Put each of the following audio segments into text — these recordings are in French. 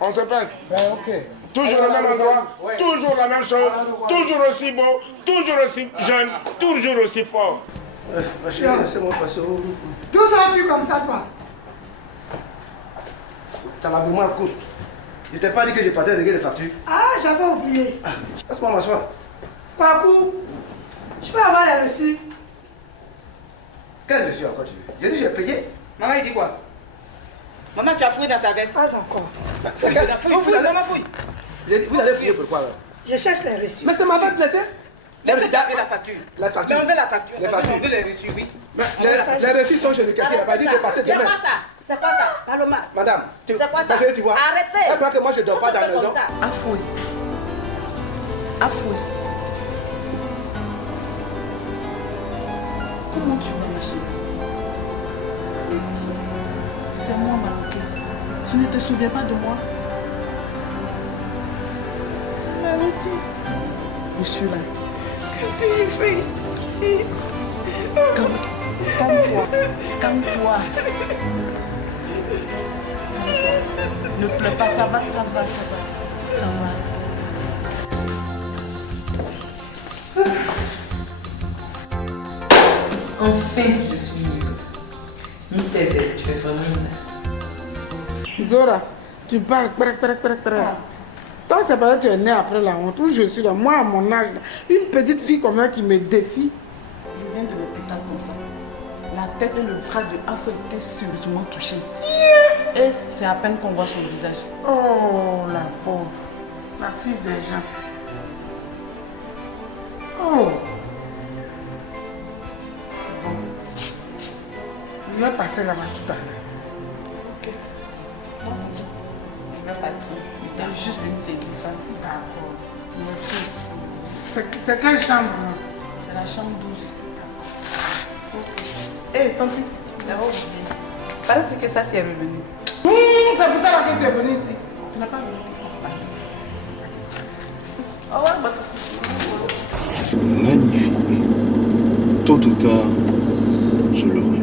On se passe. Ben, ok. Toujours au même endroit, toujours la même chose, toujours aussi beau, toujours aussi jeune, toujours aussi fort. Ma chérie, laissez-moi passer. D'où sors-tu comme ça, toi? T'as l'habillement à courte. Je t'ai pas dit que j'ai partais régler les factures. Ah, j'avais oublié. Laisse-moi m'asseoir. Kwaku, je peux avoir les reçus? Quel reçu encore tu veux? J'ai dit j'ai payé. Maman, il dit quoi? Maman, tu as fouillé dans sa veste. Pas encore. C'est quel? Fouille, maman, fouille. Vous allez fouiller pourquoi alors? Je cherche les reçus. Mais c'est ma veste, laissez. Laissez taper la facture. La facture. Mais on veut la facture. Les factures. On veut les reçus, oui. Mais les reçus sont chez le caissier. Elle m'a dit de passer C'est demain. quoi ça? C'est quoi ça? Paloma. Madame, C'est quoi ça? tu vois? Arrêtez. Elle croit que moi je dors pas dans la maison. Afouille. Afouille. Comment tu vas, ma chérie? C'est moi, Marouké. Tu ne te souviens pas de moi? Marouké. Je suis là. Qu'est-ce que j'ai fait ici? Calme-toi. Calme-toi. Ne pleure pas, ça va. Ça va. Enfin, je suis libre. Mr. Z, tu es vraiment une nasse. Zora, tu parles. Toi, c'est parce que tu es né après la honte. Où je suis là, moi à mon âge, là, une petite fille comme elle qui me défie. Je viens de l'hôpital comme ça. La tête et le bras de Afo étaient sérieusement touchés. Et c'est à peine qu'on voit son visage. Oh, la pauvre. La fille des gens. Oh. Bon. Je vais passer là-bas tout à l'heure. Ok. Non, je vais partir. Je suis juste venu te dire ça. D'accord. Merci. C'est quelle chambre? C'est la chambre 12. Hé, Tanti, d'abord oublié. Paraît-il que ça c'est revenu. C'est pour ça que tu es venu ici. Tu n'as pas venu pour ça. Oh ouais, bah. Magnifique. Tôt ou tard, je l'aurai.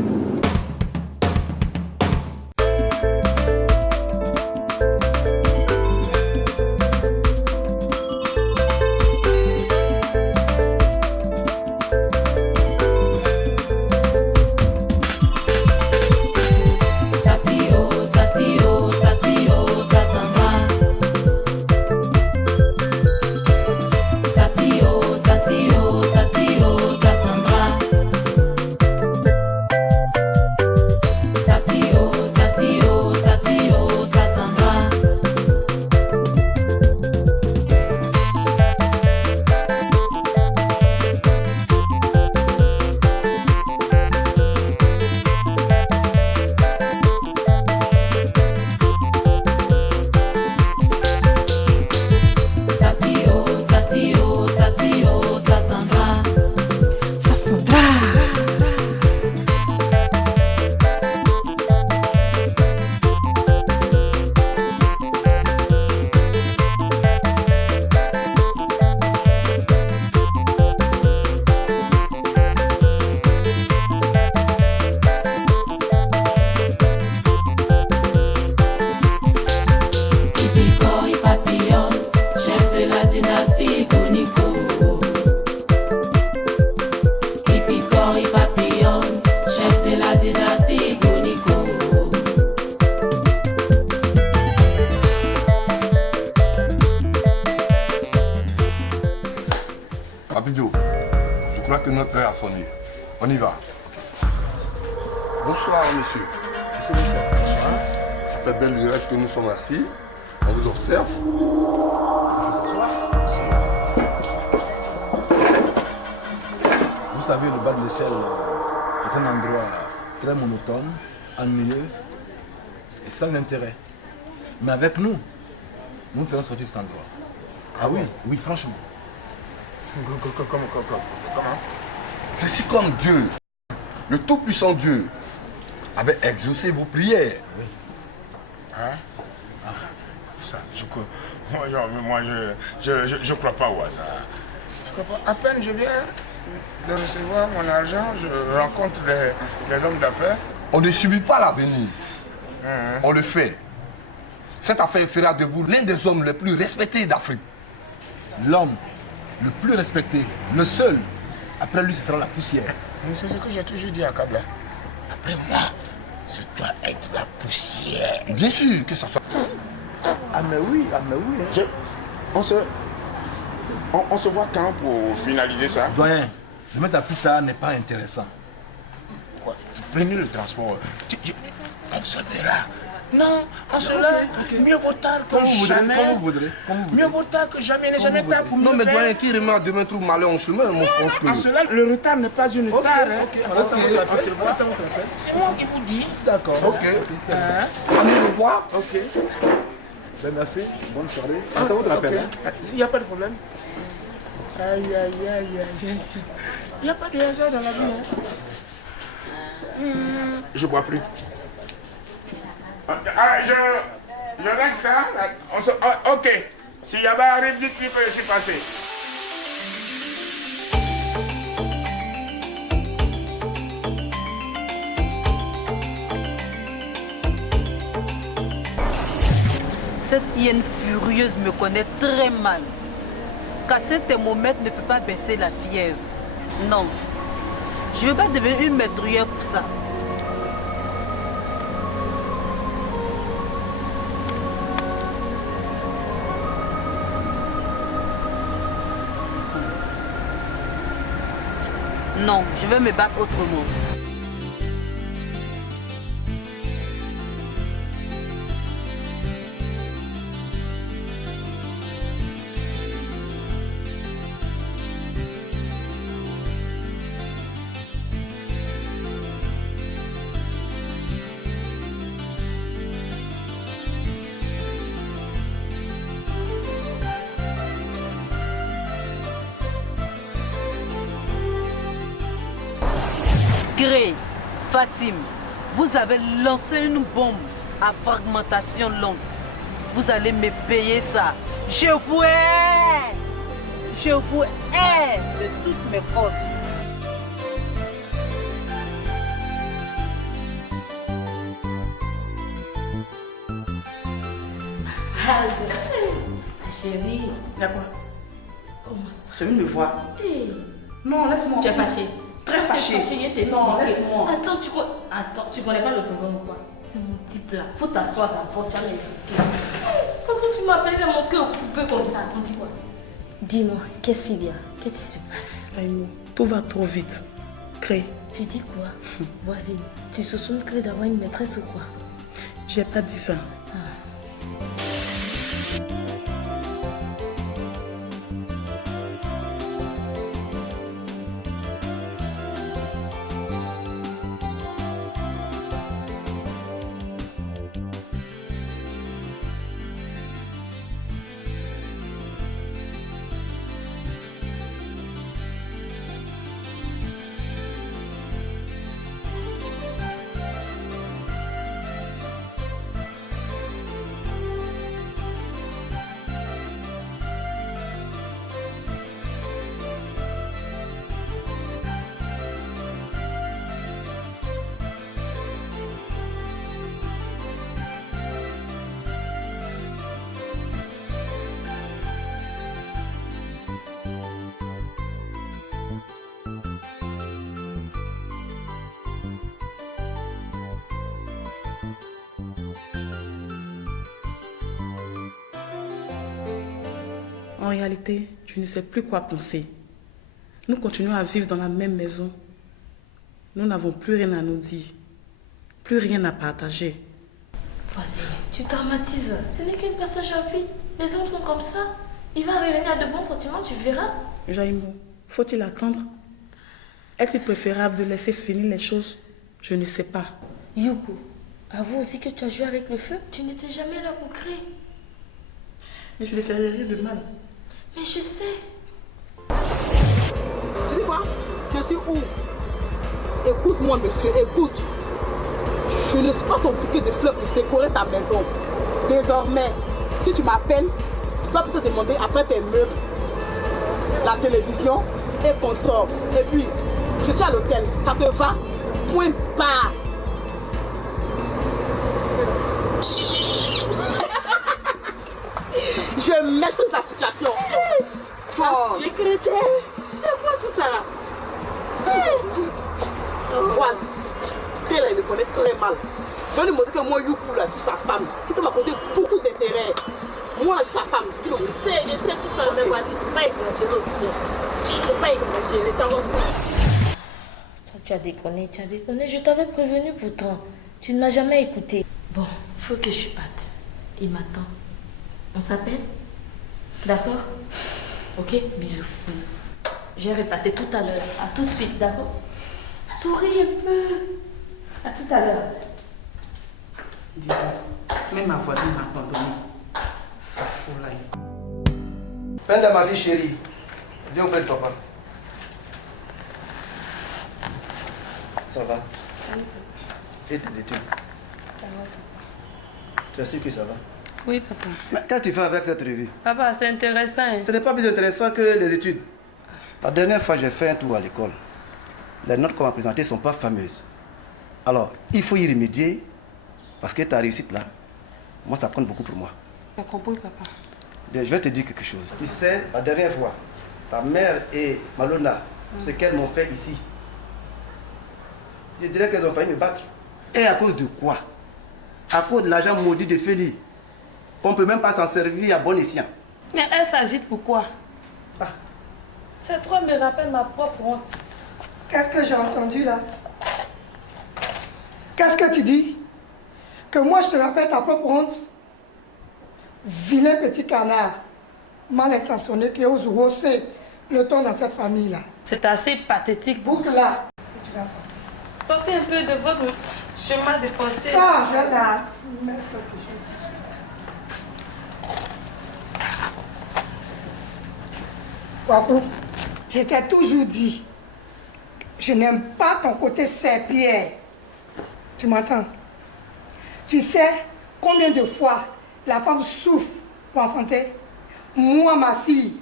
Papidio, je crois que notre heure a sonné. On y va. Bonsoir, monsieur. Ça fait belle lurette que nous sommes assis. On vous observe. Vous savez, le bas de l'échelle est un endroit très monotone, ennuyeux et sans intérêt. Mais avec nous, nous ferons sortir cet endroit. Ah oui, oui, franchement. Comment? C'est si comme Dieu, le Tout-Puissant Dieu, avait exaucé vos prières. Oui. Hein? Ça, moi, je crois pas au hasard. Je crois pas. À peine je viens de recevoir mon argent, je rencontre les hommes d'affaires. On ne subit pas l'avenir. On le fait. Cette affaire fera de vous l'un des hommes les plus respectés d'Afrique. L'homme le plus respecté, le seul. Après lui, ce sera la poussière. Mais c'est ce que j'ai toujours dit à Kabla. Après moi, ce doit être la poussière. Bien sûr que ça soit. Ah mais oui. Hein. On se voit quand pour finaliser ça? Doyen, le mettre à plus tard n'est pas intéressant. Quoi? Prenez le transport. On se verra. Non, on se verra. Mieux vaut tard que jamais. Comme vous voudrez. Mieux vaut tard que jamais. N'est jamais tard pour Non, mieux mais faire. doyen, qui remet demain trouve malheur en chemin, moi je pense que. En cela, le retard n'est pas une tare. Hein. On se voit. C'est moi qui vous dis. D'accord. Ok. Hein? On nous revoit. Ok. Ben merci. Bonne soirée. Attends votre appel. Hein. Il n'y a pas de problème. Aïe, aïe, aïe, aïe. Il n'y a pas de hasard dans la vie. Hein. Je ne bois plus. Je règle ça. Ok. Si Yaba arrive, dites-lui que je suis passé. Cette hyène furieuse me connaît très mal. Casser un thermomètre ne fait pas baisser la fièvre. Non. Je ne veux pas devenir une maîtrière pour ça. Non, je vais me battre autrement. Gré, Fatim, vous avez lancé une bombe à fragmentation lente. Vous allez me payer ça. Je vous hais. Je vous hais de toutes mes forces. Chérie, Y'a quoi? comment ça? Tu viens me voir? Hey. Non, laisse-moi. Tu es fâché? Très fâché. Je t'ai Non, expliqué. laisse-moi. Attends, tu connais pas le problème ou quoi? C'est mon type là. Faut t'asseoir d'abord, tu vas m'expliquer. Parce que tu m'as appelé dans mon cœur coupé comme ça. On dit quoi? Dis-moi, qu'est-ce qu'il y a? Qu'est-ce qui se passe? Aïmo, tout va trop vite. Crée. Tu dis quoi? Voisine, tu soupçonnes Clé d'avoir une maîtresse ou quoi? J'ai pas dit ça. En réalité, je ne sais plus quoi penser. Nous continuons à vivre dans la même maison. Nous n'avons plus rien à nous dire, plus rien à partager. Voisine, tu dramatises. Ce n'est qu'un passage à vie. Les hommes sont comme ça. Il va revenir à de bons sentiments, tu verras. Jaïmo, faut-il attendre? Est-il préférable de laisser finir les choses? Je ne sais pas. Yuko, avoue aussi que tu as joué avec le feu. Tu n'étais jamais là pour créer. Mais je lui fais rire de mal. Mais je sais. Tu dis quoi? Je suis où? Écoute-moi, monsieur, écoute. Je ne suis pas ton bouquet de fleurs pour décorer ta maison. Désormais, si tu m'appelles, tu dois plutôt demander après tes meubles, la télévision et consorts. Et puis, je suis à l'hôtel. Ça te va? Point barre. Je maîtrise la situation. Oh. Tu es crétin. C'est quoi tout ça là? Voici. Elle me connaît très mal. Je lui ai montré que moi, Youkou, là, c'est sa femme. Qui t'a accordé beaucoup d'intérêt. Moi, je suis sa femme. Je sais tout ça. Mais vas-y, il ne faut pas exagérer aussi. Il ne faut pas exagérer. Tu as déconné. Je t'avais prévenu pourtant. Tu ne m'as jamais écouté. Bon, il faut que je parte. Il m'attend. On s'appelle? D'accord? Ok, bisous. Je vais repasser tout à l'heure. À tout de suite, d'accord? Souris un peu. À tout à l'heure. Dis donc, même ma voisine m'a abandonné. Ça fout là. Penda, ma fille chérie, viens auprès de papa. Ça va? Et tes études? Ça va. Tu es sûr que ça va? Oui, papa. Mais qu'est-ce que tu fais avec cette revue? Papa, c'est intéressant. Hein? Ce n'est pas plus intéressant que les études. La dernière fois, j'ai fait un tour à l'école. Les notes qu'on m'a présentées ne sont pas fameuses. Alors, il faut y remédier parce que ta réussite là, moi, ça compte beaucoup pour moi. T'as compris, papa? Bien, je vais te dire quelque chose. Tu sais, la dernière fois, ta mère et Malona, ce qu'elles m'ont fait ici, je dirais qu'elles ont failli me battre. Et à cause de quoi? À cause de l'argent maudit de Feli. On ne peut même pas s'en servir à bon escient. Mais elle s'agite pourquoi? Ah. Cette toi me rappelle ma propre honte. Qu'est-ce que j'ai entendu là? Qu'est-ce que tu dis? Que moi je te rappelle ta propre honte? Vilain petit canard, mal intentionné qui ose hausser le ton dans cette famille-là. C'est assez pathétique. Boucle là, et tu vas sortir. Sortez un peu de votre chemin de pensée. Ça, je vais là mettre quelque chose tout de suite. Wakou, je t'ai toujours dit, je n'aime pas ton côté serpillère. Tu m'entends? Tu sais combien de fois la femme souffre pour enfanter? Moi, ma fille,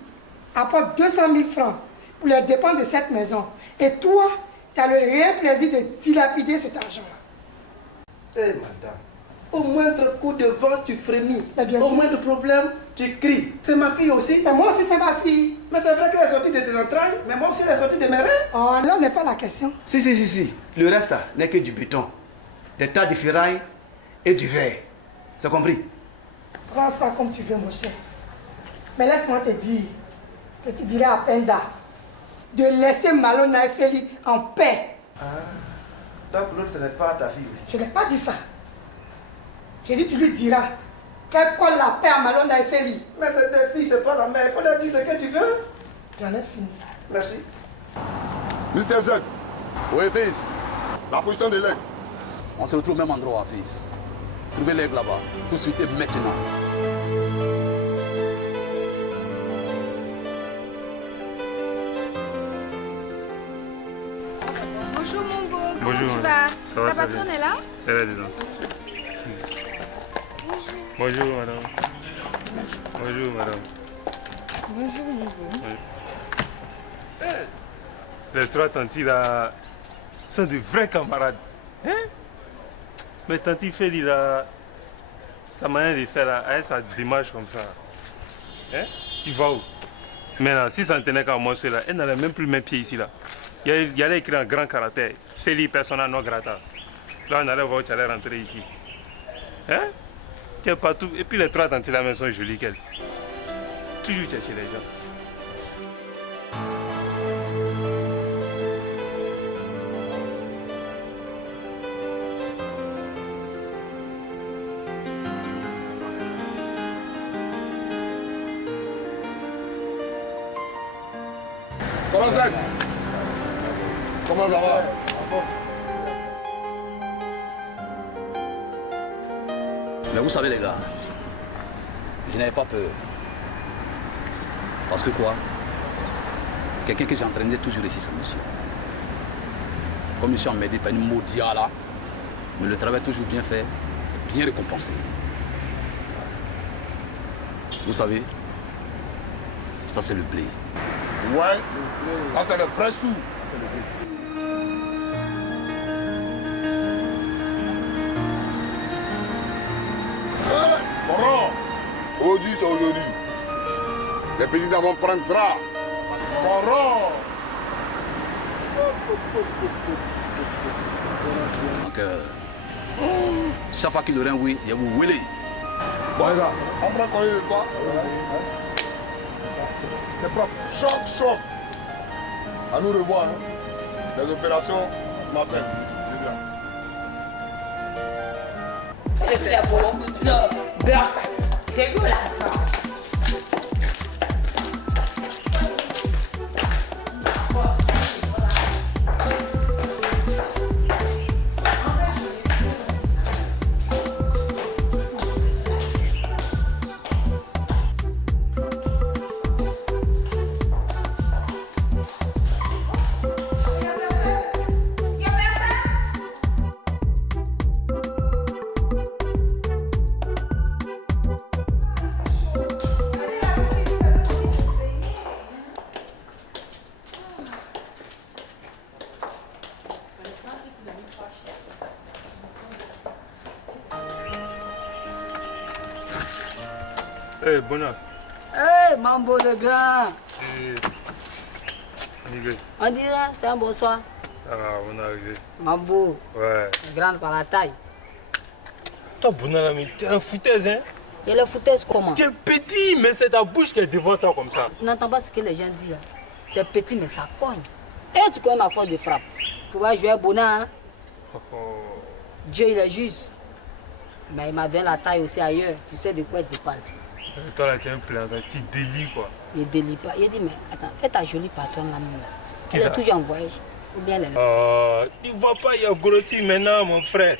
apporte 200 000 francs pour les dépenses de cette maison. Et toi, tu as le réel plaisir de dilapider cet argent-là. Eh madame, au moindre coup de vent, tu frémis. Bien au sûr. moindre problème, tu cries. C'est ma fille aussi. Mais moi aussi, c'est ma fille. Mais c'est vrai qu'elle est sortie de tes entrailles, mais moi aussi, elle est sortie de mes reins. Oh, là n'est pas la question. Si. Le reste là n'est que du béton, des tas de ferraille et du verre. C'est compris? Prends ça comme tu veux, mon cher. Mais laisse-moi te dire que tu dirais à Penda de laisser Malona et Feli en paix. Ah, donc l'autre, ce n'est pas ta fille aussi. Je n'ai pas dit ça. J'ai dit tu lui diras qu'elle colle la paix à Malona et Feli. Mais c'est tes filles, c'est pas la mère. Il faut leur dire ce que tu veux. J'en ai fini. Merci. Mr. Z, Oui, fils. la position de l'aigle. On se retrouve au même endroit, fils. Trouvez l'aigle là-bas, tout de suite et maintenant. Bonjour mon beau, comment Bonjour, tu vas? ça va Ta très patronne bien. est là? Elle est dedans. Bonjour madame. Bonjour madame. Bonjour mon beau. Oui. Les trois tantis là sont de vrais camarades. Hein? Mais tanti Feli là, sa manière de faire là, avec sa démarche comme ça. Hein? Tu vas où? Maintenant, si ça ne tenait qu'à moi, là, elle n'allait même plus mes pieds ici là. Il y allait écrit en grand caractère. Feli persona non grata. Là, on allait voir où tu allais rentrer ici. Hein? Tu es partout. Et puis les trois tantis là même sont jolies qu'elle. Toujours chercher les gens. Comment ça? Comment ça va? Mais vous savez les gars, je n'avais pas peur. Parce que quoi? Quelqu'un que j'entraînais toujours ici, c'est monsieur. Comme monsieur m'a dit par une maudite là, mais le travail toujours bien fait, bien récompensé. Vous savez, ça c'est le blé. Ouais, là c'est le vrai sou. Coran, aujourd'hui c'est aujourd'hui. Les petits vont prendre drap. Coron. Donc, chaque fois qu'il aurait un oui, il y a vous oui. Bon, les gars, on prend combien de quoi? C'est propre. Choc. À nous revoir. Hein. Les opérations, je m'appelle. C'est bon. Non, Burk. C'est quoi là ça? Eh, Bona. Eh, Mambo le grand. Nigel. On dirait, c'est un bonsoir. Ah, on est arrivé. Mambo. Ouais. Grande par la taille. Toi, Bona, tu es un foutaise, hein? Et le foutaise comment? Tu es petit, mais c'est ta bouche qui est devant toi comme ça. Tu n'entends pas ce que les gens disent. C'est petit, mais ça cogne. Et tu connais ma force de frappe. Tu vas jouer Bona, hein? Dieu, il est juste. Mais il m'a donné la taille aussi ailleurs. Tu sais de quoi tu parles. Toi là, tu es un plan, tu délies quoi. Il délie pas. Il dit, mais attends, et ta jolie patronne là, elle est toujours en voyage. Ou bien elle est... Tu vois pas, il y a grossi maintenant, mon frère.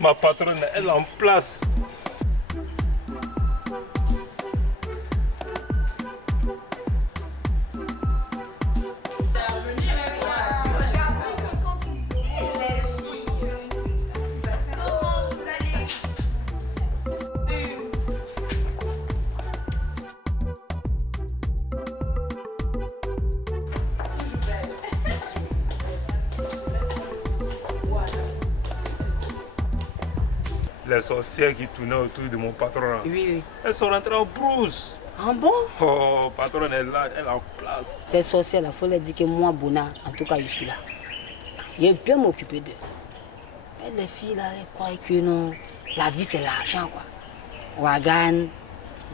Ma patronne, elle est en place. Les sorcières qui tournaient autour de mon patron. Oui. Elles sont rentrées en brousse. Ah bon? Oh, patron est là, elle est en place. Ces sorcières-là, il faut leur dire que moi, Bona, en tout cas, je suis là. Je vais bien m'occuper d'eux. Mais les filles, là, elles croient que non, la vie, c'est l'argent, quoi. Wagan,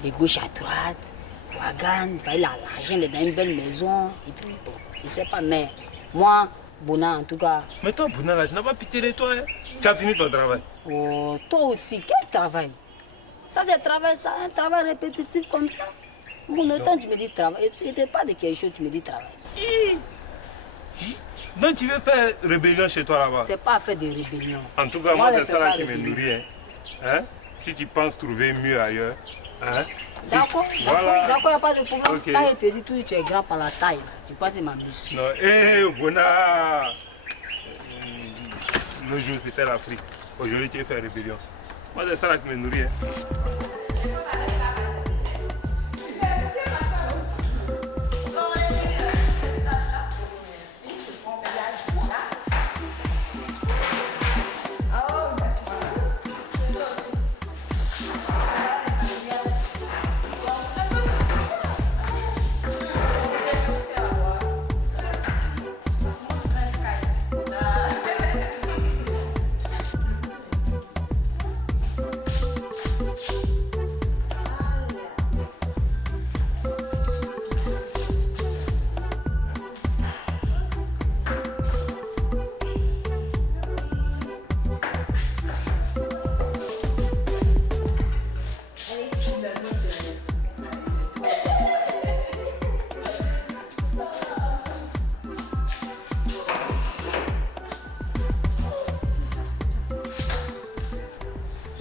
de gauche à droite. Wagan, il fallait l'argent, il est dans une belle maison. Et puis, bon, je ne sais pas, mais moi, Bona, en tout cas... Mais toi, Bona, là, tu n'as pas pitié de toi, hein? Tu as fini ton travail. Oh, toi aussi, quel travail? Ça, c'est travail, ça, un travail répétitif comme ça. Bon, le temps, tu me dis travail. Tu n'étais pas de quelque chose, tu me dis travail. Donc, tu veux faire rébellion chez toi là-bas? C'est pas faire de rébellion. En tout cas, moi, c'est ça là qui me nourrit. Hein? Si tu penses trouver mieux ailleurs, hein? D'accord, voilà. D'accord, il n'y a pas de problème. Okay. Quand il te dit tout, tu es grand par la taille, tu passes ma mission. Non, hé, Bona! Le jour, c'était l'Afrique. Aujourd'hui, tu veux faire rébellion. Moi, c'est ça là qui me nourrit. Hein?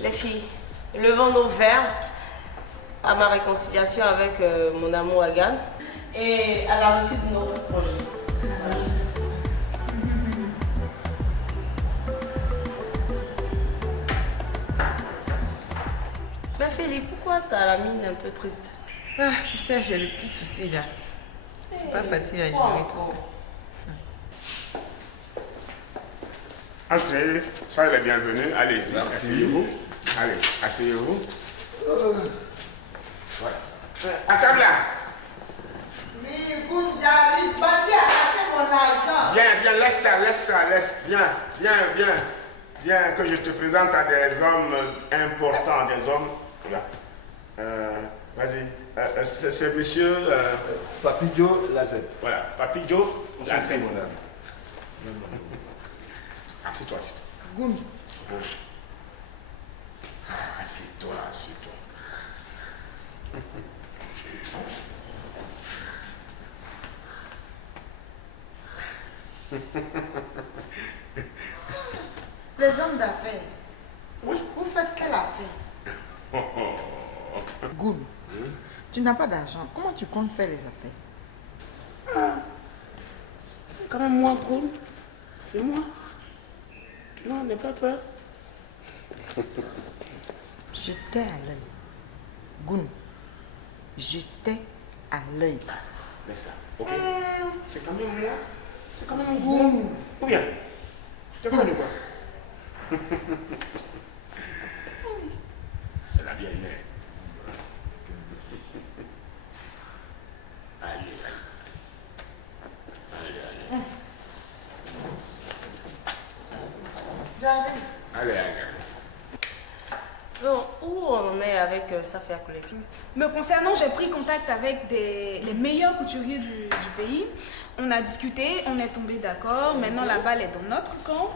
Les filles, levons nos verres à ma réconciliation avec mon amour Agan et à la réussite de notre projet. Mais Philippe, pourquoi t'as la mine un peu triste? Ah, tu sais, j'ai des petits soucis là. C'est pas facile à gérer tout ça. Entrez, soyez les bienvenus, allez-y, asseyez-vous. Allez, asseyez-vous. Voilà. À table là. laisse ça, laisse. Viens, viens, viens. Viens que je te présente à des hommes importants, des hommes. Regarde. Vas-y. C'est monsieur... Papillo Lazette. Voilà, Papillo Lazette. Assieds-toi, assieds-toi. Goun. Assieds-toi, assieds-toi. Les hommes d'affaires. Oui. Vous faites quelle affaire? Goun, tu n'as pas d'argent. Comment tu comptes faire les affaires? C'est quand même moi, Goun. C'est moi. Non, n'aie pas peur. J'étais à l'œil. Goun, j'étais à l'œil. Mais ça, ok? C'est quand même moi. C'est quand même Goun. Ou bien? Tu te connais quoi? C'est la bien-mère. Allez, allez. Allez, allez. Bon, où on en est avec Safia Collection? Me concernant, j'ai pris contact avec les meilleurs couturiers du pays. On a discuté, on est tombé d'accord. Maintenant, la balle est dans notre camp.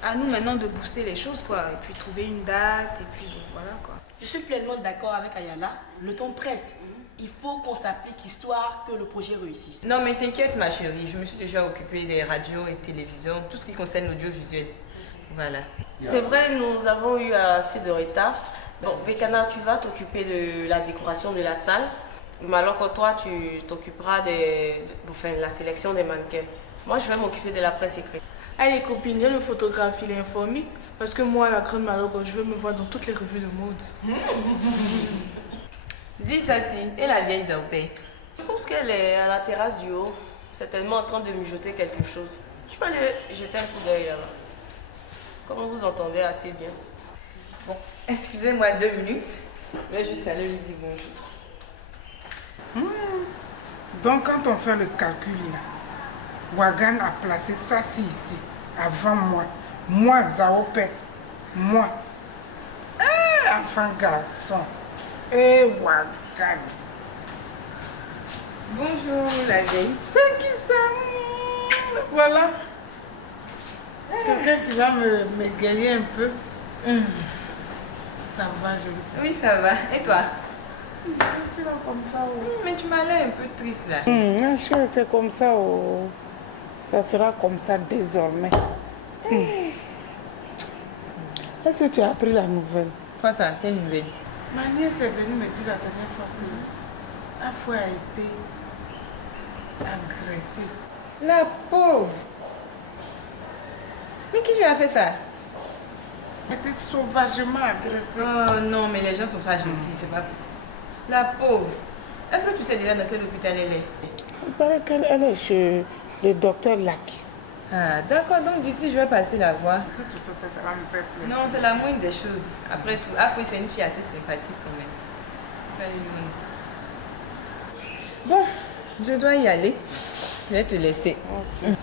À nous maintenant de booster les choses, quoi. Et puis trouver une date, et puis bon, voilà, quoi. Je suis pleinement d'accord avec Ayala. Le temps presse. Il faut qu'on s'applique histoire que le projet réussisse. Non, mais t'inquiète, ma chérie. Je me suis déjà occupée des radios et télévisions, tout ce qui concerne l'audiovisuel. Voilà. C'est vrai, nous avons eu assez de retard. Bon, Bekana, tu vas t'occuper de la décoration de la salle. Mais alors que toi, tu t'occuperas de la sélection des mannequins. Moi, je vais m'occuper de la presse écrite. Allez, copine, il y a le photographe, il est informé. Parce que moi, la grande malheureuse, je veux me voir dans toutes les revues de mode. Dis ça si, et la vieille Zaopé? Je pense qu'elle est à la terrasse du haut, certainement en train de mijoter quelque chose. Tu peux aller jeter un coup d'œil là-bas. Comme vous entendez assez bien. Bon, excusez-moi 2 minutes. Je vais juste aller lui dire bonjour. Donc quand on fait le calcul là, Wagan a placé ça ici, avant moi. Moi, Zaopé. Moi. Enfant garçon. Wagan. Bonjour la vieille. C'est qui ça? Voilà. Quelqu'un qui va m'égayer un peu. Ça va, je Oui, ça va. Et toi? Je suis là comme ça. Mais tu m'as l'air un peu triste là. C'est comme ça. Ça sera comme ça désormais. Est-ce que tu as appris la nouvelle? Quoi ça? Quelle nouvelle? Ma nièce est venue me dire la dernière fois que la fois a été agressée. La pauvre! Mais qui lui a fait ça? Elle était sauvagement agressée. Oh non, mais les gens sont pas gentils, c'est pas possible. La pauvre! Est-ce que tu sais déjà dans quel hôpital elle est? Il paraît qu'elle est chez le docteur Lakis. Ah, d'accord, donc d'ici je vais passer la voir. Si tu fais ça, ça va me faire plaisir. Non, c'est la moindre des choses. Après tout, Afoui, c'est une fille assez sympathique quand même. Je vais aller lui demander ça. Bon, je dois y aller. Je vais te laisser. Okay.